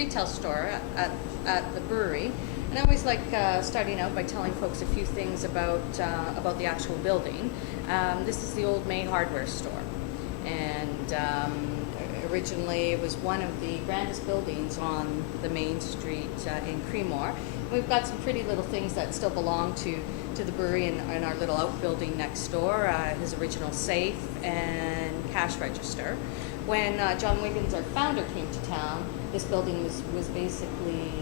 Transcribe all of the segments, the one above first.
retail store at the brewery. And I always like starting out by telling folks a few things about the actual building. This is the old May hardware store, and originally it was one of the grandest buildings on the main street in Creemore. We've got some pretty little things that still belong to the brewery in our little outbuilding next door, his original safe and cash register. When John Wiggins, our founder, came to town, this building was basically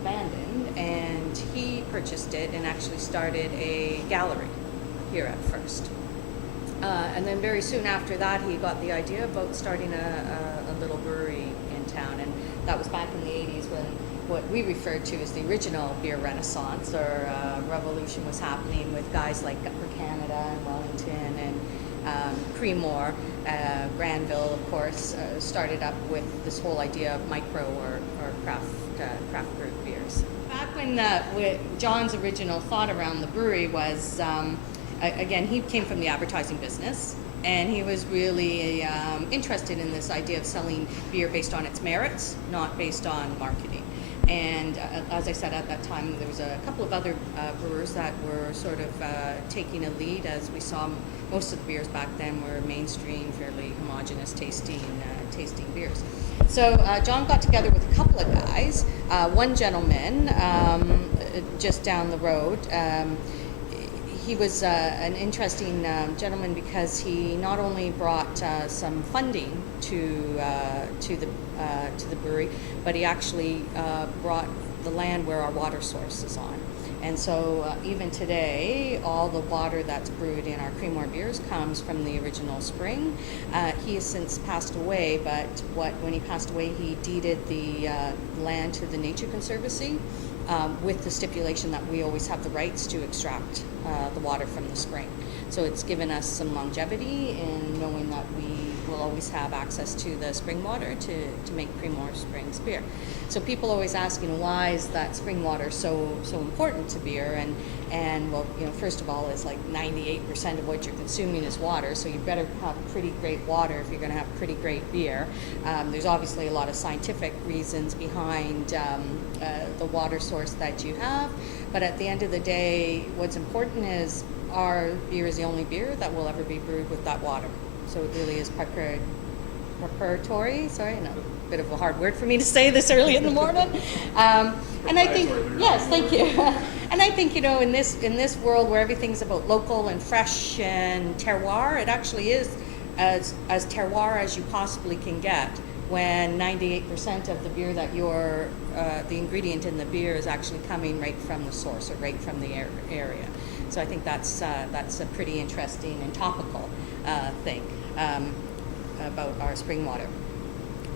abandoned, and he purchased it and actually started a gallery here at first. And then very soon after that, he got the idea about starting a little brewery in town, and that was back in the 80s when what we referred to as the original beer renaissance or revolution was happening, with guys like Upper Canada and Wellington and Creemore. Granville, of course, started up with this whole idea of micro or craft brewed beers. Back when John's original thought around the brewery was, again, he came from the advertising business, and he was really interested in this idea of selling beer based on its merits, not based on marketing. And as I said, at that time, there was a couple of other brewers that were sort of taking a lead, as we saw most of the beers back then were mainstream, fairly homogenous tasting beers. So John got together with a couple of guys. One gentleman just down the road. He was an interesting gentleman because he not only brought some funding to the brewery, but he actually brought the land where our water source is on. And so even today, all the water that's brewed in our Creemore beers comes from the original spring. He has since passed away, but when he passed away, he deeded the land to the Nature Conservancy, with the stipulation that we always have the rights to extract the water from the spring. So it's given us some longevity in knowing that we will always have access to the spring water to make Creemore Springs beer. So people always ask, why is that spring water so important to beer? And well, first of all, it's like 98% of what you're consuming is water, so you better have pretty great water if you're going to have pretty great beer. There's obviously a lot of scientific reasons behind the water source that you have, but at the end of the day, what's important is our beer is the only beer that will ever be brewed with that water. So it really is preparatory. Sorry, a bit of a hard word for me to say this early in the morning. And I think, yes, thank you. And I think, in this world where everything's about local and fresh and terroir, it actually is as terroir as you possibly can get, when 98% of the beer that the ingredient in the beer is actually coming right from the source or right from the area. So I think that's a pretty interesting and topical thing about our spring water.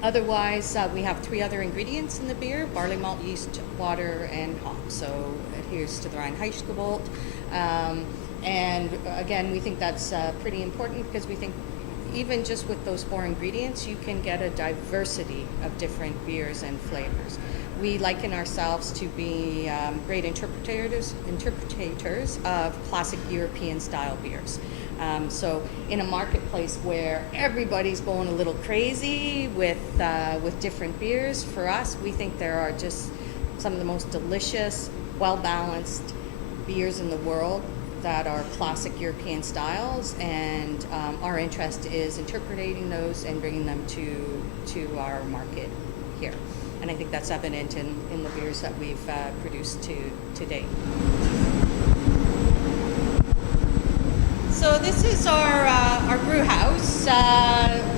Otherwise, we have 3 other ingredients in the beer: barley malt, yeast, water, and hops. So it adheres to the Reinheitsgebot. And again, we think that's pretty important because we think even just with those 4 ingredients, you can get a diversity of different beers and flavors. We liken ourselves to be great interpretators of classic European style beers. So in a marketplace where everybody's going a little crazy with different beers, for us, we think there are just some of the most delicious, well-balanced beers in the world that are classic European styles, and our interest is interpreting those and bringing them to our market here. And I think that's evident in the beers that we've produced to date. So this is our brew house.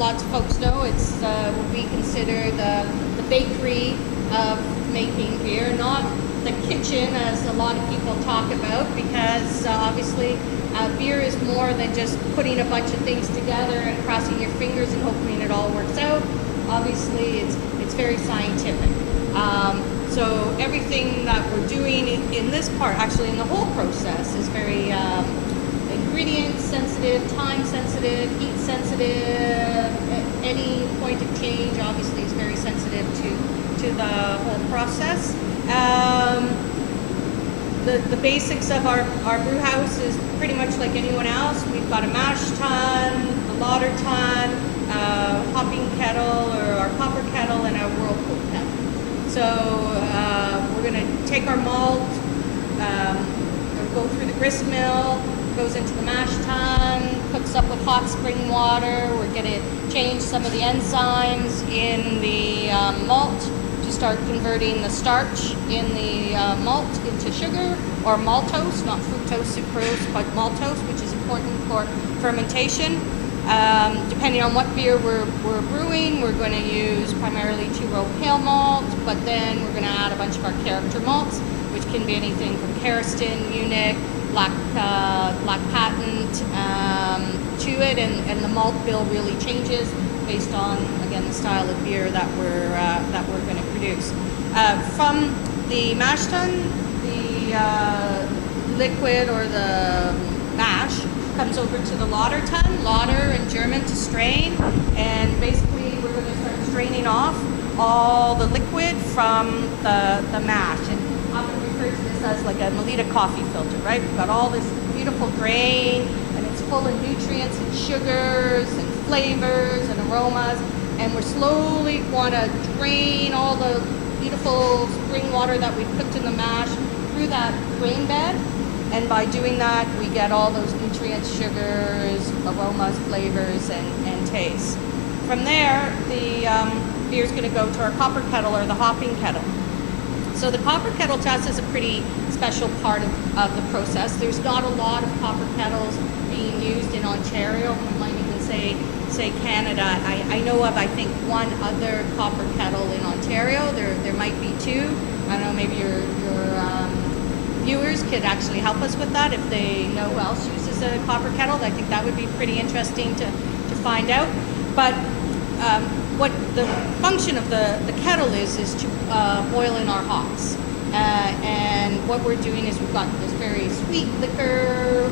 Lots of folks know it's what we consider the bakery of making beer, not the kitchen as a lot of people talk about, because obviously beer is more than just putting a bunch of things together and crossing your fingers and hoping it all works out. Obviously it's very scientific. So everything that we're doing in this part, actually in the whole process, is very ingredient sensitive, time sensitive, heat sensitive. Any point of change obviously is very sensitive to the whole process. The basics of our brew house is pretty much like anyone else. We've got a mash tun, a lauter tun, hopping kettle or our copper kettle, and our Whirlpool kettle. So we're going to take our malt, go through the grist mill, goes into the mash tun, cooks up with hot spring water. We're going to change some of the enzymes in the malt to start converting the starch in the malt into sugar, or maltose, not fructose, sucrose, but maltose, which is important for fermentation. Depending on what beer we're brewing, we're going to use primarily two-row pale malt, but then we're going to add a bunch of our character malts, which can be anything from Caraston, Munich, Black Patent to it, and the malt bill really changes based on, again, the style of beer that we're going to produce. From the mash tun, the liquid or the mash comes over to the lauter tun, lauter in German to strain, and basically we're going to start straining off all the liquid from the mash. And often refer to this as like a Melita coffee filter, right? We've got all this beautiful grain, and it's full of nutrients and sugars and flavors and aromas, and we're slowly want to drain all the beautiful spring water that we've cooked in the mash through that grain bed. And by doing that, we get all those nutrients, sugars, aromas, flavors, and tastes. From there, the beer is going to go to our copper kettle or the hopping kettle. So the copper kettle to us is a pretty special part of the process. There's not a lot of copper kettles being used in Ontario. We might even say Canada. I know of, I think, one other copper kettle in Ontario. There might be two. I don't know, maybe your viewers could actually help us with that if they know who else uses a copper kettle. I think that would be pretty interesting to find out. But what the function of the kettle is to boil in our hops. And what we're doing is we've got this very sweet liquor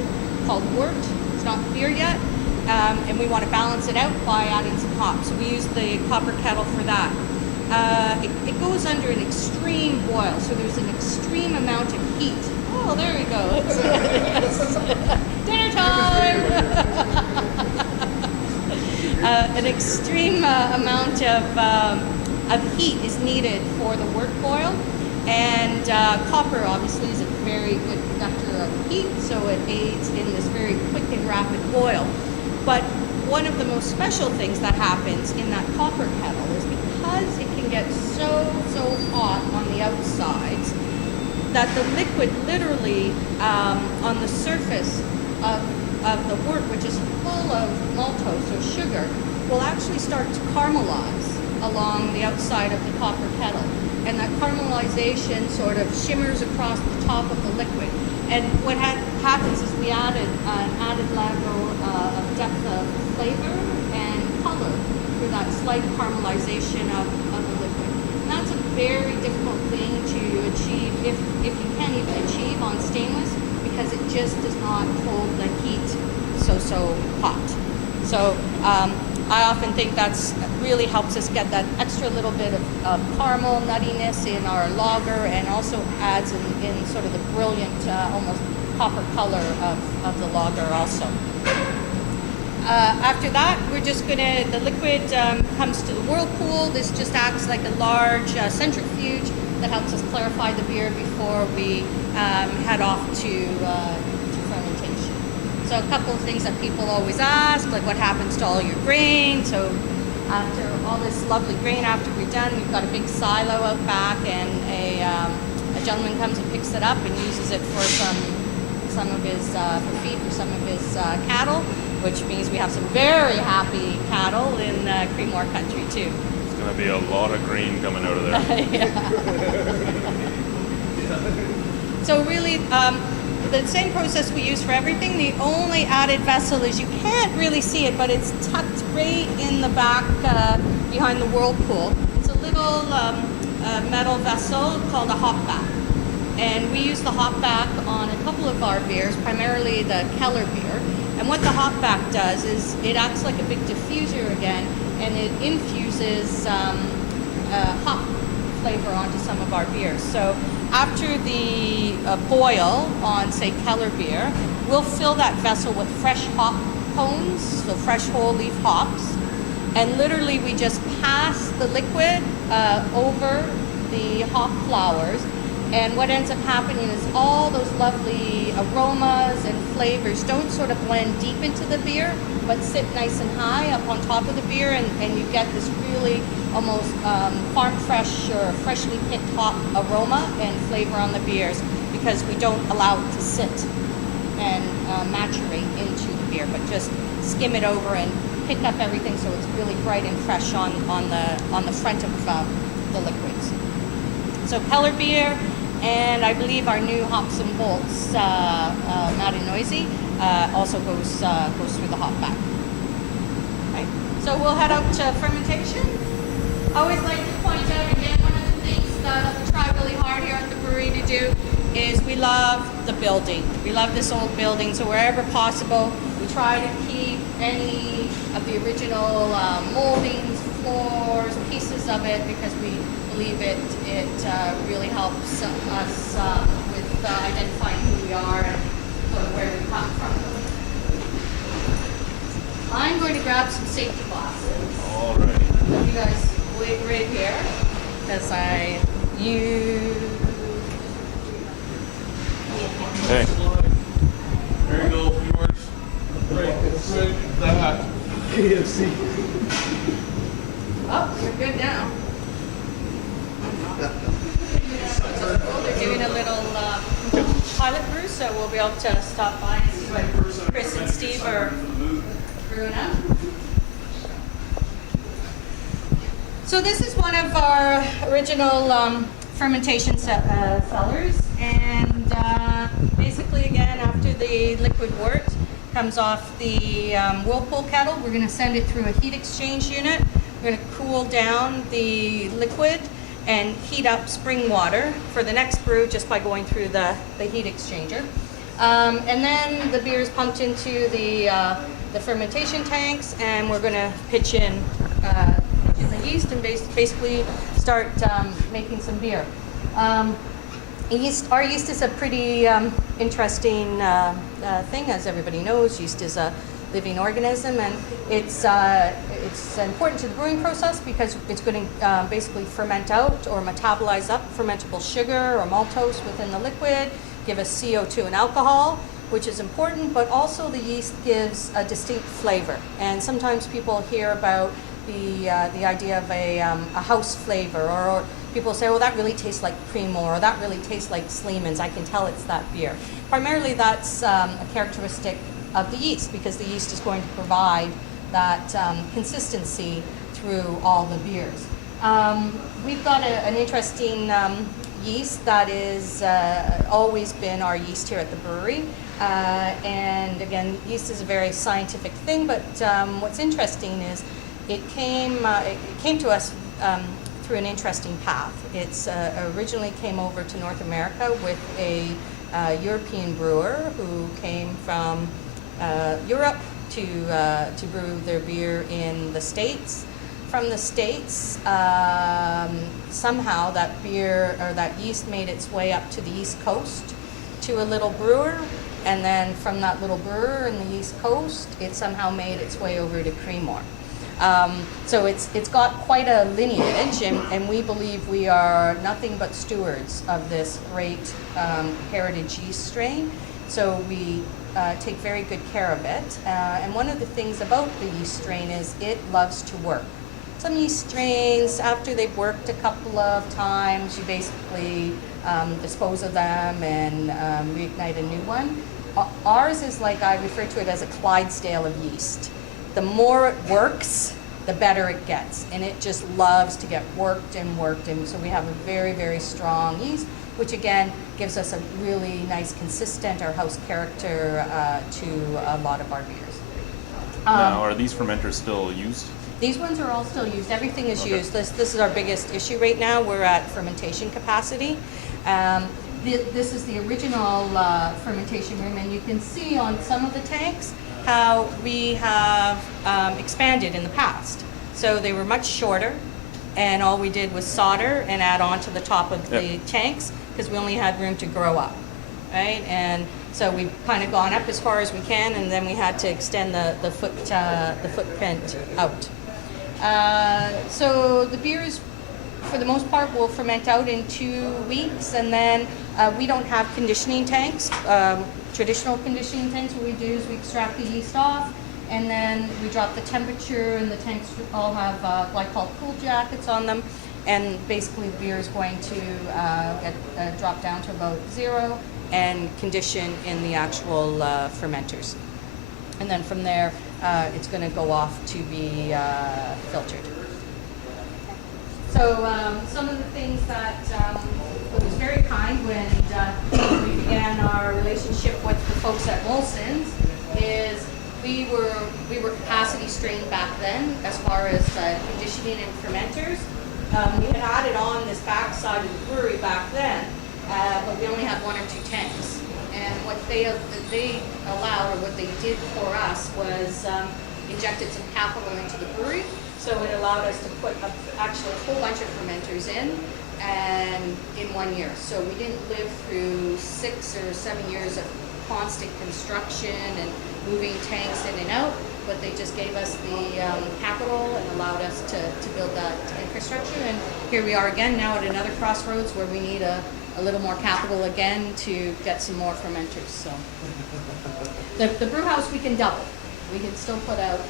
called wort. It's not beer yet. And we want to balance it out by adding some hops. So we use the copper kettle for that. It goes under an extreme boil, so there's an extreme amount of heat. Oh, there we go. Dinner time! An extreme amount of heat is needed for the wort boil, and copper obviously is a very good conductor of heat, so it aids in this very quick and rapid boil. But one of the most special things that happens in that copper kettle is because it can get so hot on the outsides that the liquid literally on the surface of the wort, which is full of maltose or sugar, will actually start to caramelize along the outside of the copper kettle. And that caramelization sort of shimmers across the top of the liquid. And what happens is we added an added level of depth of flavor and color through that slight caramelization of the liquid. And that's a very difficult thing to achieve, if you can even achieve on stainless, because it just does not hold the heat so hot. So I often think that's really helps us get that extra little bit of caramel nuttiness in our lager, and also adds in sort of the brilliant almost copper color of the lager also. After that, we're just the liquid comes to the Whirlpool. This just acts like a large centrifuge that helps us clarify the beer before we head off to fermentation. So a couple of things that people always ask, like what happens to all your grain. So after all this lovely grain, after we're done, we've got a big silo out back, and a gentleman comes and picks it up and uses it for some of his for feed for some of his cattle, which means we have some very happy cattle in Creemore country too. It's going to be a lot of green coming out of there. So really, the same process we use for everything. The only added vessel is, you can't really see it, but it's tucked right in the back behind the Whirlpool. It's a little metal vessel called a hopback. And we use the hopback on a couple of our beers, primarily the Keller beer. And what the hopback does is it acts like a big diffuser again, and it infuses hop flavor onto some of our beers. So after the boil on, say, Keller beer, we'll fill that vessel with fresh hop cones, so fresh whole leaf hops, and literally we just pass the liquid over the hop flowers. And what ends up happening is all those lovely aromas and flavors don't sort of blend deep into the beer, but sit nice and high up on top of the beer, and you get this really almost farm fresh or freshly picked hop aroma and flavor on the beers, because we don't allow it to sit and maturate into the beer, but just skim it over and pick up everything so it's really bright and fresh on the front of the liquids. So Keller beer, and I believe our new Hops and Bolts Mad and Noisy also goes through the hop back. Okay. So we'll head out to fermentation. I always like to point out again, one of the things that we try really hard here at the brewery to do is we love the building. We love this old building, so wherever possible, we try to keep any of the original moldings, floors, pieces of it, because we believe it really helps us with identifying who we are and sort of where we come from. I'm going to grab some safety glasses. All right. So you guys wait right here, because Hey. There you go, viewers. Right, that. KFC. Oh, you're good now. So they're doing a little pilot brew, so we'll be able to stop by and see what Chris and Steve are brewing up. So this is one of our original fermentation cellars, and basically again, after the liquid wort comes off the Whirlpool kettle, we're going to send it through a heat exchange unit. We're going to cool down the liquid and heat up spring water for the next brew just by going through the heat exchanger. And then the beer is pumped into the fermentation tanks, and we're going to pitch in the yeast and basically start making some beer. Our yeast is a pretty interesting thing, as everybody knows. Yeast is a living organism, and it's important to the brewing process because it's going to basically ferment out or metabolize up fermentable sugar or maltose within the liquid, give us CO2 and alcohol, which is important, but also the yeast gives a distinct flavor. And sometimes people hear about the idea of a house flavor, or people say, well, that really tastes like Creemore, or that really tastes like Sleeman's. I can tell it's that beer. Primarily, that's a characteristic of the yeast, because the yeast is going to provide that consistency through all the beers. We've got an interesting yeast that is always been our yeast here at the brewery. And again, yeast is a very scientific thing, but what's interesting is it came to us through an interesting path. It's originally came over to North America with a European brewer who came from Europe to brew their beer in the States. From the States, somehow that beer or that yeast made its way up to the East Coast to a little brewer, and then from that little brewer in the East Coast, it somehow made its way over to Creemore. So it's got quite a lineage, and we believe we are nothing but stewards of this great heritage yeast strain. So we take very good care of it. And one of the things about the yeast strain is it loves to work. Some yeast strains, after they've worked a couple of times, you basically dispose of them and reignite a new one. Ours is like, I refer to it as a Clydesdale of yeast. The more it works, the better it gets, and it just loves to get worked and worked, and so we have a very, very strong yeast, which again gives us a really nice, consistent or house character to a lot of our beers. Now, are these fermenters still used? These ones are all still used. Everything is Okay. used. This is our biggest issue right now. We're at fermentation capacity. This is the original fermentation room, and you can see on some of the tanks how we have expanded in the past. So they were much shorter, and all we did was solder and add on to the top of the tanks because we only had room to grow up, right? And so we've kind of gone up as far as we can, and then we had to extend the footprint out. So the beer is for the most part, will ferment out in 2 weeks, and then we don't have conditioning tanks. Traditional conditioning tanks, what we do is we extract the yeast off, and then we drop the temperature, and the tanks all have glycol cool jackets on them, and basically the beer is going to get dropped down to about 0 and condition in the actual fermenters. And then from there, it's going to go off to be filtered. So some of the things that was very kind when we began our relationship with the folks at Molson's is we were capacity strained back then as far as conditioning and fermenters. We had added on this back side of the brewery back then, but we only had 1 or 2 tanks. And what they allowed, or what they did for us, was injected some capital into the brewery. So it allowed us to put actually a whole bunch of fermenters in, and in 1 year. So we didn't live through 6 or 7 years of constant construction and moving tanks in and out, but they just gave us the capital and allowed us to build that infrastructure. And here we are again now at another crossroads where we need a little more capital again to get some more fermenters. So the brew house we can double. We can still put out.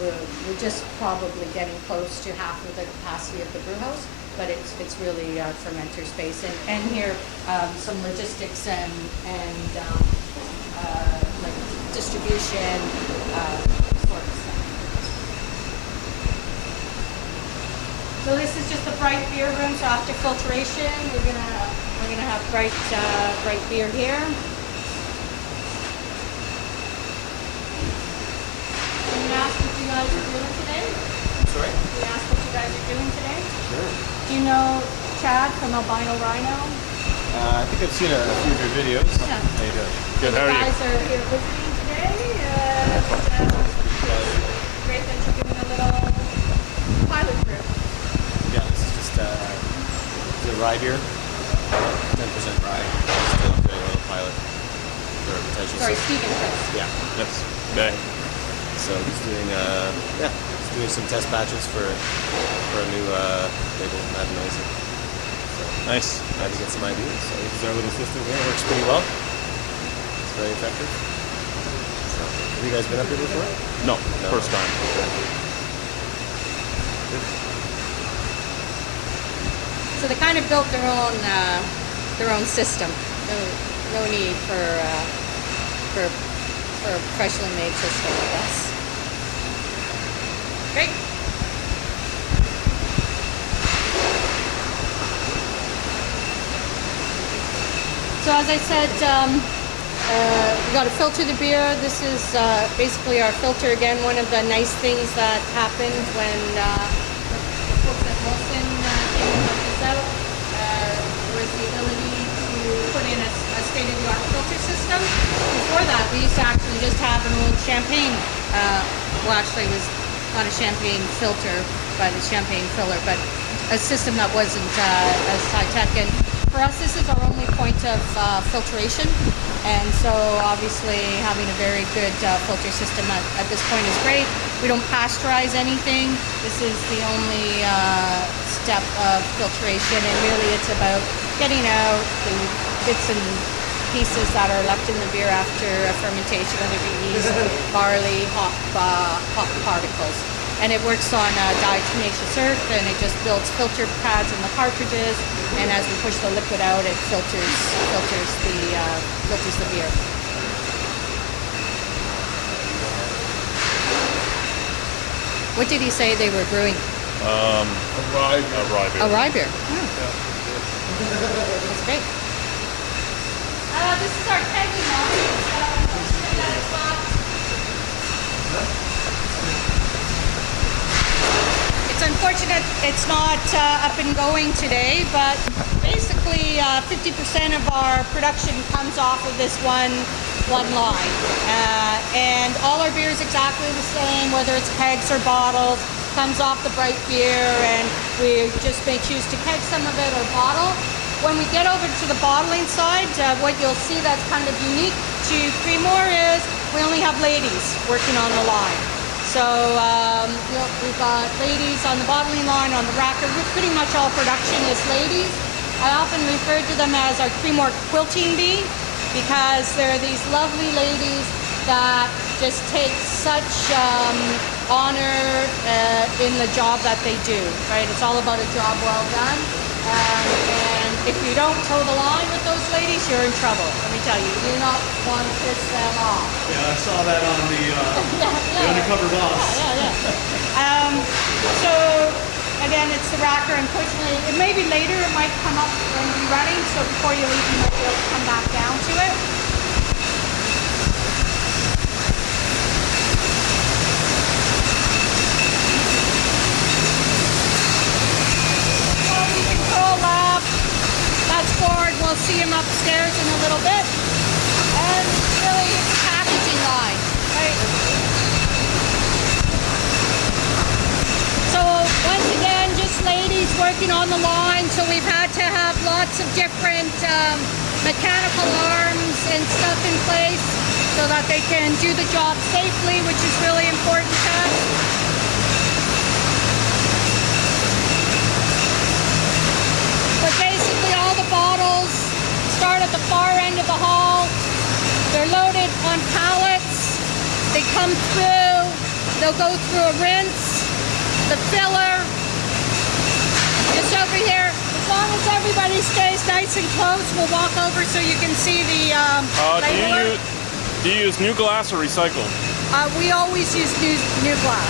We're just probably getting close to half of the capacity of the brew house, but it's really fermenter space, and here some logistics and like distribution sort of stuff. So this is just a bright beer room. So after filtration, we're gonna have bright beer here. Can you ask what you guys are doing today? I'm sorry? Can you ask what you guys are doing today? Sure. Do you know Chad from Albino Rhino? I think I've seen a few of your videos. Yeah. How you doing? Good, how are You you? guys are here visiting today. Great that you're doing a little pilot brew. Yeah, this is just the rye beer. 10% rye. Still doing a little pilot for a potential. Sorry, Stephen Chris. Yeah. Yes. Okay. So he's doing he's doing some test batches for a new label, Mad Noisy. So Nice. trying to get some ideas. So this is our little system here. It works pretty well. It's very effective. So have you guys been up here before? No, first time. So they kind of built their own system. No need for a professionally made system, I guess. Great. So as I said, we got to filter the beer. This is basically our filter. Again, one of the nice things that happened when the folks at Molson came and helped us out was the ability to put in a state-of-the-art filter system. Before that, we used to actually just have an old champagne. Well, actually, it was not a champagne filter, but a champagne filler, but a system that wasn't as high-tech. And for us, this is our only point of filtration. And so obviously having a very good filter system at this point is great. We don't pasteurize anything. This is the only step of filtration, and really it's about getting out the bits and pieces that are left in the beer after a fermentation, whether it be yeast, barley, hop particles. And it works on diatomaceous earth, and it just builds filter pads in the cartridges. And as we push the liquid out, it filters the beer. What did he say they were brewing? A rye beer. A rye beer. A rye beer. Oh. That's great. This is our kegging line. It's unfortunate it's not up and going today, but basically 50% of our production comes off of this one line. And all our beer is exactly the same, whether it's kegs or bottles, comes off the bright beer, and we just may choose to keg some of it or bottle. When we get over to the bottling side, what you'll see that's kind of unique to Creemore is we only have ladies working on the line. So we've got ladies on the bottling line, on the racker. Pretty much all production is ladies. I often refer to them as our Creemore quilting bee because they're these lovely ladies that just take such honor in the job that they do, right? It's all about a job well done. And if you don't toe the line with those ladies, you're in trouble. Let me tell you, you do not want to piss them off. Yeah, I saw that on the Undercover Boss. So again, it's the racker. Unfortunately, it may be later. It might come up and be running. So before you leave, you might be able to come back down to it. That's Ford. We'll see him upstairs in a little bit. And really, it's a packaging line, right? So once again, just ladies working on the line. So we've had to have lots of different mechanical arms and stuff in place so that they can do the job safely, which is really important to us. But basically all the bottles start at the far end of the hall. They're loaded on pallets. They come through. They'll go through a rinse, the filler. Just over here, as long as everybody stays nice and close, we'll walk over so you can see the labeler. Do you use new glass or recycled? We always use new glass.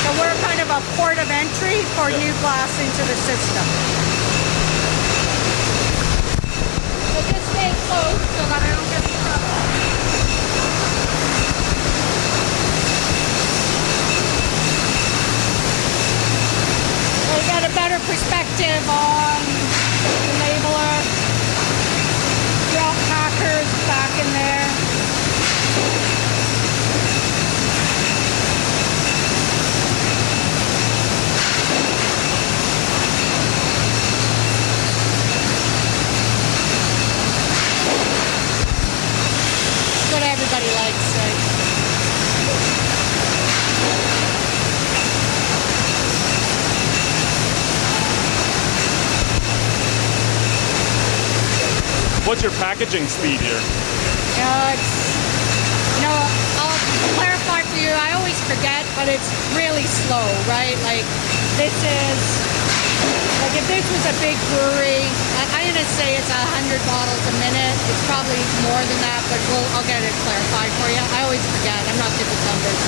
So we're kind of a port of entry for new glass into the system. Stay close so that I don't get in trouble. So you got a better perspective on the labeler. Drop packers back in there. Everybody likes, right? What's your packaging speed here? I'll clarify for you, I always forget, but it's really slow, right? Like, this is, like if this was a big brewery, I'm going to say it's 100 bottles a minute. It's probably more than that, but I'll get it clarified for you. I always forget. I'm not good with numbers.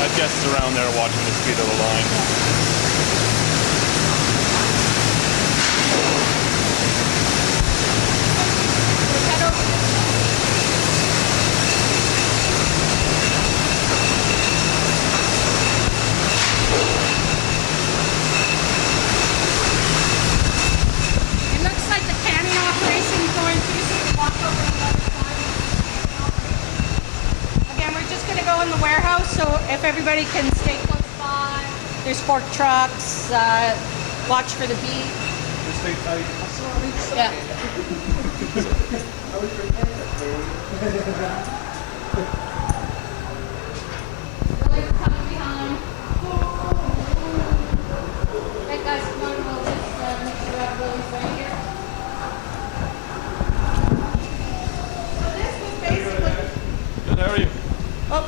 I guess it's around there watching the speed of the line. If everybody can stay close by, there's fork trucks, watch for the beat. Stay tight. Yeah. Really coming behind. Hey guys, come on, we'll just make sure everybody's right here. So this was basically... Good, how are you? Oh.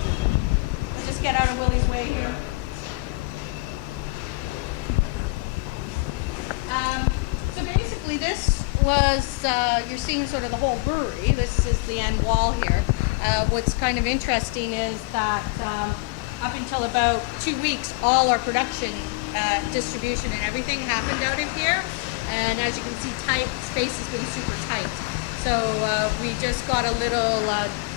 Get out of Willie's way here. So basically this was, you're seeing sort of the whole brewery. This is the end wall here. What's kind of interesting is that up until about 2 weeks, all our production, distribution and everything happened out of here. And as you can see, space has been super tight. So we just got a little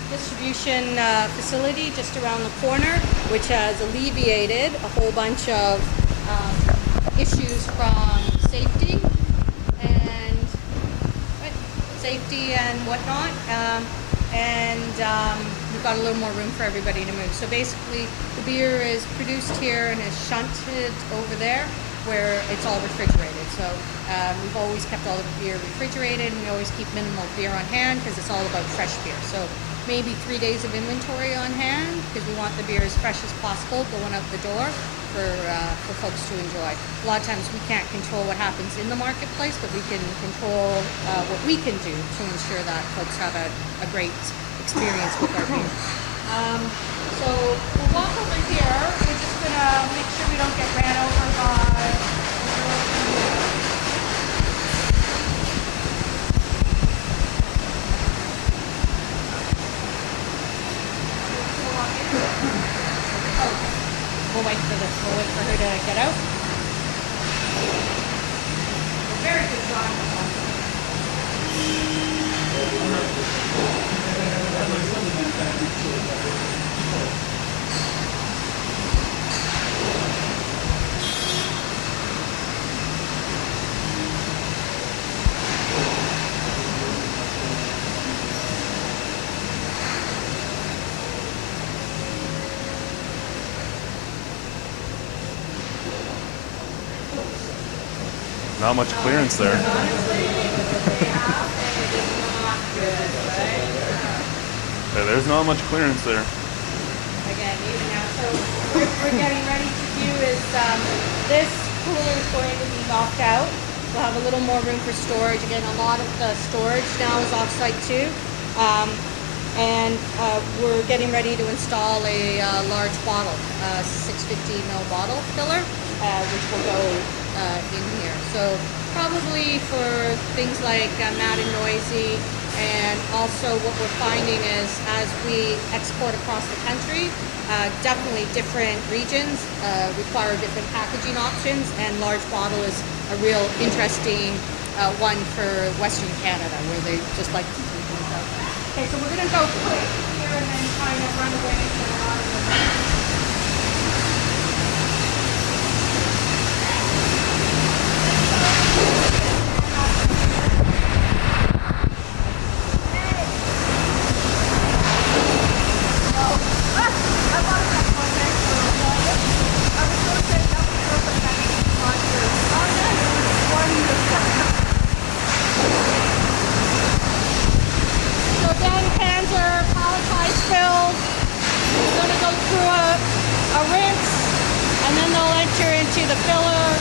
distribution facility just around the corner, which has alleviated a whole bunch of issues from safety and whatnot. We've got a little more room for everybody to move. So basically, the beer is produced here and is shunted over there, where it's all refrigerated. So we've always kept all the beer refrigerated, and we always keep minimal beer on hand because it's all about fresh beer. So maybe 3 days of inventory on hand because we want the beer as fresh as possible going out the door for folks to enjoy. A lot of times we can't control what happens in the marketplace, but we can control what we can do to ensure that folks have a great experience with our beer. So we'll walk over here. We're just gonna make sure we don't get ran over by. We'll wait for this. We'll wait for her to get out. Very good drawing. Not much clearance there. Yeah, there's not much clearance there. Again, even now. So we're getting ready to do is this cooler is going to be knocked out. We'll have a little more room for storage. Again, a lot of the storage now is off-site too. And we're getting ready to install a large bottle, 650 ml bottle filler, which will go in here. So probably for things like Mad and Noisy, and also what we're finding is as we export across the country, definitely different regions require different packaging options, and large bottle is a real interesting one for Western Canada where they just like to see things out. Okay, so we're going to go quick here and then kind of run away from a lot of the into the filler.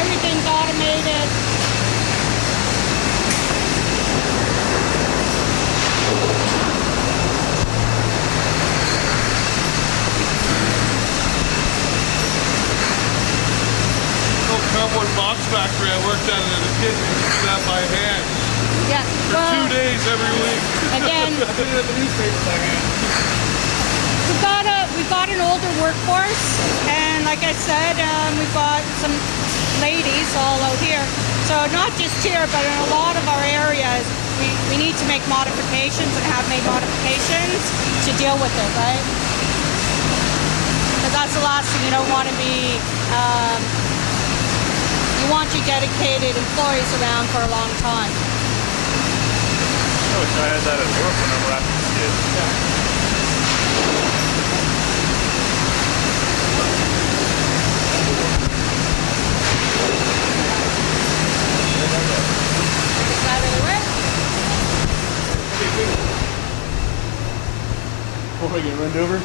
Everything's automated. Cardboard box factory. I worked at it as a kid. We used to do that by hand Yeah. for 2 days every week. Again, I did it at the newspaper by hand. we've got an older workforce, and like I said, we've got some ladies all out here. So not just here, but in a lot of our areas, we need to make modifications and have made modifications to deal with it, right? Because that's the last thing you don't want to be. You want your dedicated employees around for a long time. I wish I had that at work when I'm wrapping this kid. Is that it way? Before I get run over.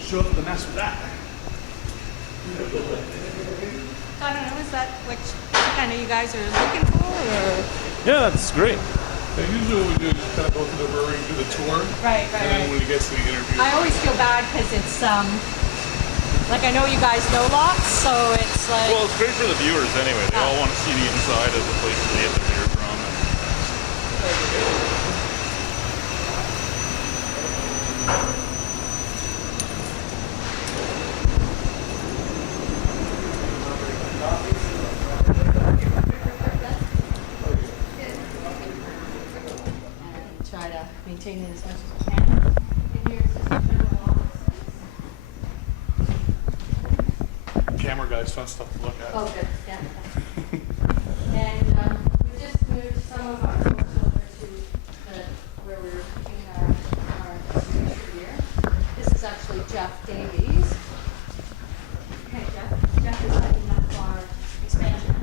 Show up the mess with that. I don't know, is that what kind of you guys are looking for, or? Yeah, that's great. And usually what we do is just kind of go through the brewery and do the tour. Right, And then when it gets to the interview, I always feel bad because it's, like I know you guys know lots, so it's like, Well, it's great for the viewers anyway. They all want to see the inside of the place they get the beer from. and try to maintain it as much as we can. And here's just the general offices. camera guys, fun stuff to look at. Oh, good, yeah. And we just moved some of our folks over to where we're cooking our signature beer. This is actually Jeff Davies. Okay, Jeff is heading up our expansion.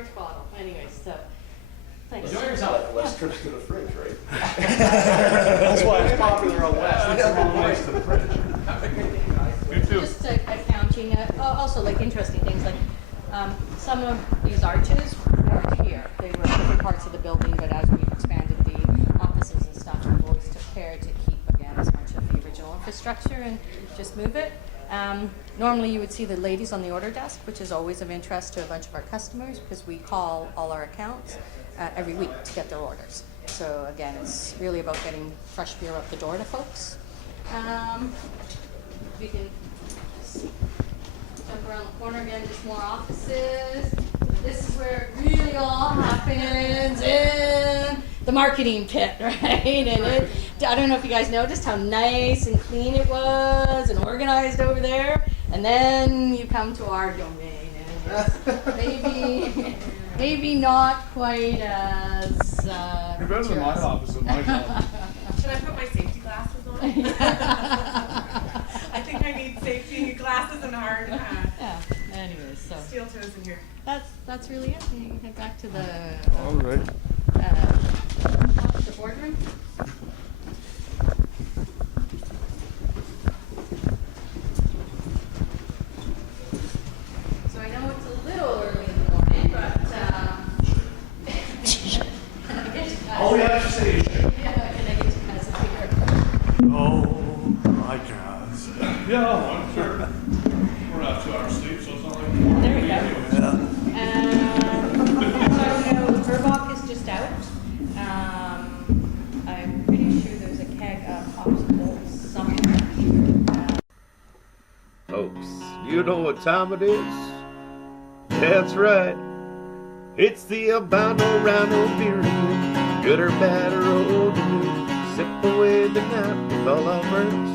storage bottle. Anyways, so thanks. Enjoy yourself. Less trips to the fridge, right? That's why it's popular out west. It's a long ways to the fridge. You too. Just accounting, also like interesting things like some of these arches weren't here. They were different parts of the building, but as we've expanded the offices and stuff, we've always took care to keep again as much of the original infrastructure and just move it. Normally you would see the ladies on the order desk, which is always of interest to a bunch of our customers because we call all our accounts every week to get their orders. So again, it's really about getting fresh beer up the door to folks. We can just jump around the corner again, just more offices. This is where it really all happens in the marketing pit, right? And I don't know if you guys noticed how nice and clean it was and organized over there. And then you come to our domain and it's maybe not quite as You're better than my office at my job. Should I put my safety glasses on? I think I need safety glasses and a hard hat. yeah. Anyways, so Steel toes in here. that's really it. You can head back to the All right. the boardroom. So I know it's a little early in the morning, but All we have to say is shit. yeah, can I get you guys up here? Oh, my God. Yeah, I'm sure. We're not 2 hours sleep, so it's not like There we go. So I know Verbach is just out. I'm pretty sure there's a keg of popsicles somewhere. Folks, you know what time it is? That's right. It's the Albino Rhino beer review. Good or bad or old or new. Sip away the night with all our friends.